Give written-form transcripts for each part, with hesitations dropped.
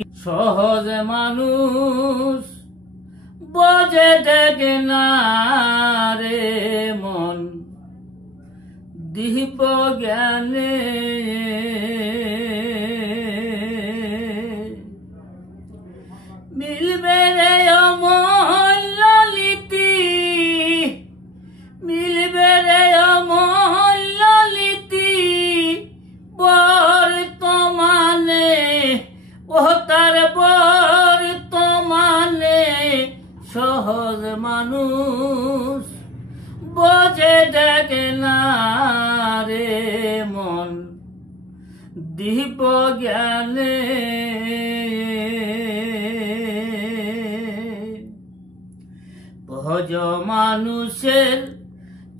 সহজ মানুষ বোঝে দেখে না রে মন দিব্য জ্ঞানে মিলবে রে অমূল্য নীতি, মিলবে রে অমূল্য নীতি বর্তমানে, ও তার বর্তমানে। সহজ মানুষ বোঝে দেখে না রে মন দিব্য জ্ঞানে। ভজ মানুষের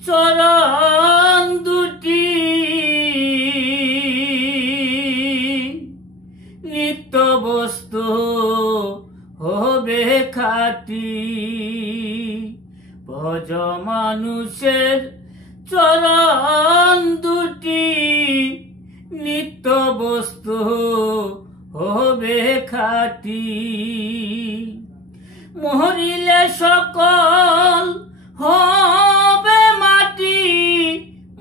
চরণ দুটি নিত্য বস্তু হবে খাঁটি। ভজ মানুষের চরণ দুটি নিত্য বস্তু হবে খাঁটি। মরিলে সকল হবে মাটি,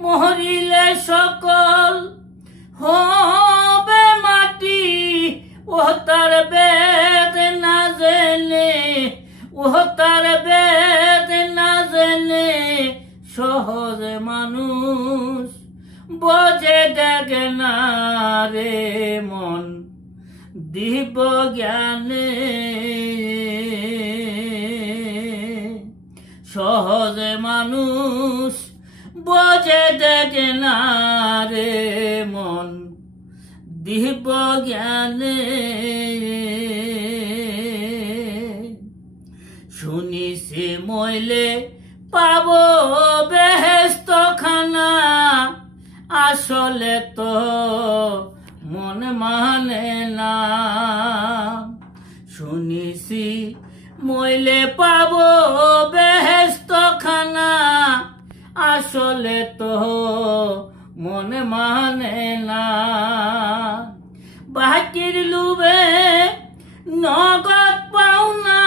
মরিলে সকল হবে মাটি। ও তার বেদ না জেনে, ও তার বেদ না জেনে। সহজ মানুষ বোঝে দেখে না রে মন দিব্য জ্ঞানে। সহজ মানুষ বোঝে দেখে না রে মন দিব্য জ্ঞানে। শুনিছি মইলে পাব বেহেশত খানা, আসলে তো মন মানে না। শুনিছি মইলে পাব বেহেশত খানা, আসলে তো মন মানে না। বাকির লুবে নগদ পাওনা,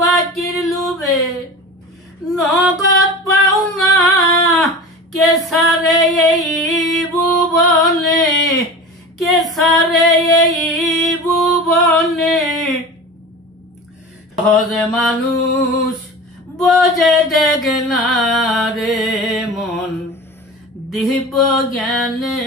বাকির লুবে নগদ পাওনা। কে সারে এই ভুবনে, কে সারে এই ভুবনে। সহজ মানুষ বোঝে দেখে না রে মন দিব্য জ্ঞানে।